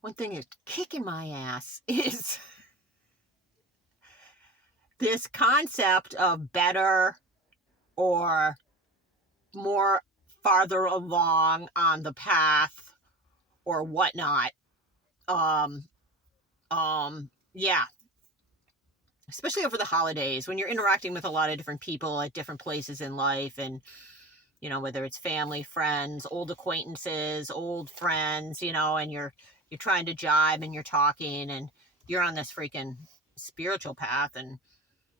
one thing that's kicking my ass is this concept of better or more farther along on the path or whatnot. Um, yeah, especially over the holidays when you're interacting with a lot of different people at different places in life, and whether it's family, friends, old acquaintances, old friends, and you're trying to jibe and you're talking and you're on this freaking spiritual path, and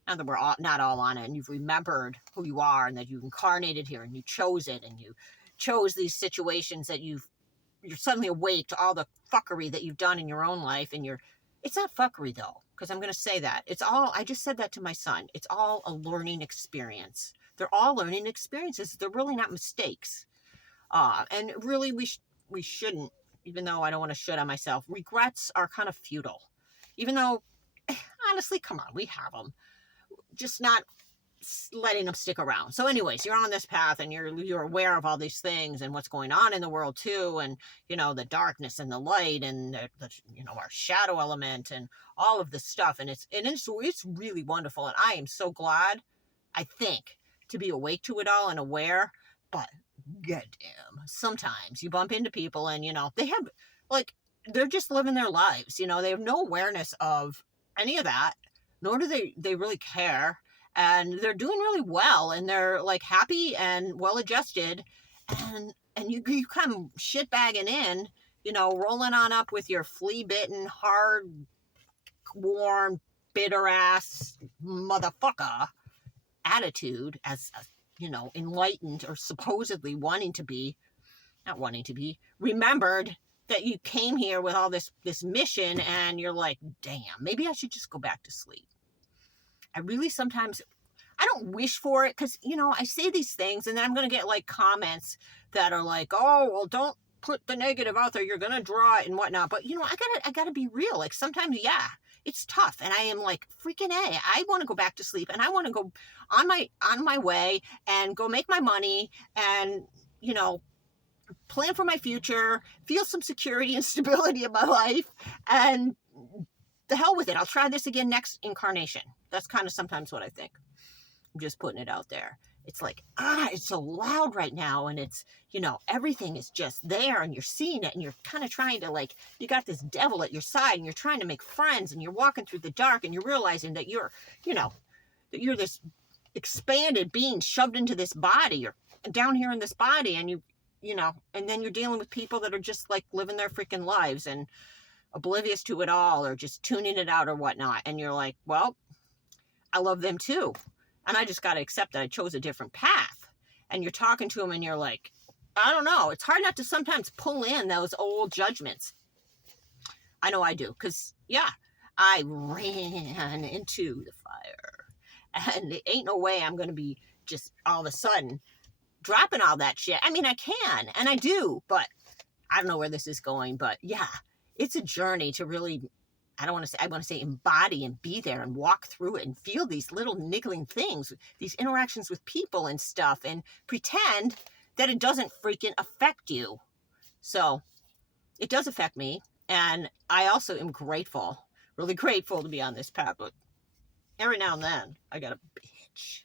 now that we're not all on it, and you've remembered who you are and that you incarnated here and you chose it and you chose these situations that you're suddenly awake to all the fuckery that you've done in your own life, and it's not fuckery though, because I'm going to say that it's all, I just said that to my son, it's all a learning experience. They're all learning experiences. They're really not mistakes. And really we shouldn't, even though I don't want to shit on myself, regrets are kind of futile, even though honestly, come on, we have them, just not letting them stick around. So anyways, you're on this path and you're aware of all these things and what's going on in the world too, and the darkness and the light and the our shadow element and all of this stuff, and it's really wonderful, and I am so glad, I think, to be awake to it all and aware. But goddamn, sometimes you bump into people and they have, like, they're just living their lives, they have no awareness of any of that, nor do they really care, and they're doing really well, and they're like happy and well adjusted, and you come shit bagging in, rolling on up with your flea bitten, hard, warm, bitter ass motherfucker attitude as enlightened, or supposedly wanting to be, not wanting to be, remembered that you came here with all this mission, and you're like, damn, maybe I should just go back to sleep. I really sometimes, I don't wish for it, because I say these things and then I'm going to get like comments that are like, oh well, don't put the negative out there, you're going to draw it and whatnot. But I gotta be real. Like sometimes, yeah, it's tough, and I am like, freaking A, I want to go back to sleep, and I want to go on my way and go make my money, and plan for my future, feel some security and stability in my life, and the hell with it, I'll try this again next incarnation. That's kind of sometimes what I think. I'm just putting it out there. It's like, it's so loud right now, and it's, everything is just there, and you're seeing it, and you're kind of trying to, like, you got this devil at your side, and you're trying to make friends, and you're walking through the dark, and you're realizing that you're this expanded being shoved into this body. You're down here in this body, and and then you're dealing with people that are just like living their freaking lives and oblivious to it all, or just tuning it out or whatnot. And you're like, well, I love them too, and I just got to accept that I chose a different path. And you're talking to them and you're like, I don't know. It's hard not to sometimes pull in those old judgments. I know I do, because, yeah, I ran into the fire, and it ain't no way I'm going to be just all of a sudden dropping all that shit. I mean, I can, and I do, but I don't know where this is going. But yeah, it's a journey to really, I want to say embody and be there and walk through it and feel these little niggling things, these interactions with people and stuff, and pretend that it doesn't freaking affect you. So it does affect me, and I also am grateful, really grateful to be on this path. But every now and then I got a bitch.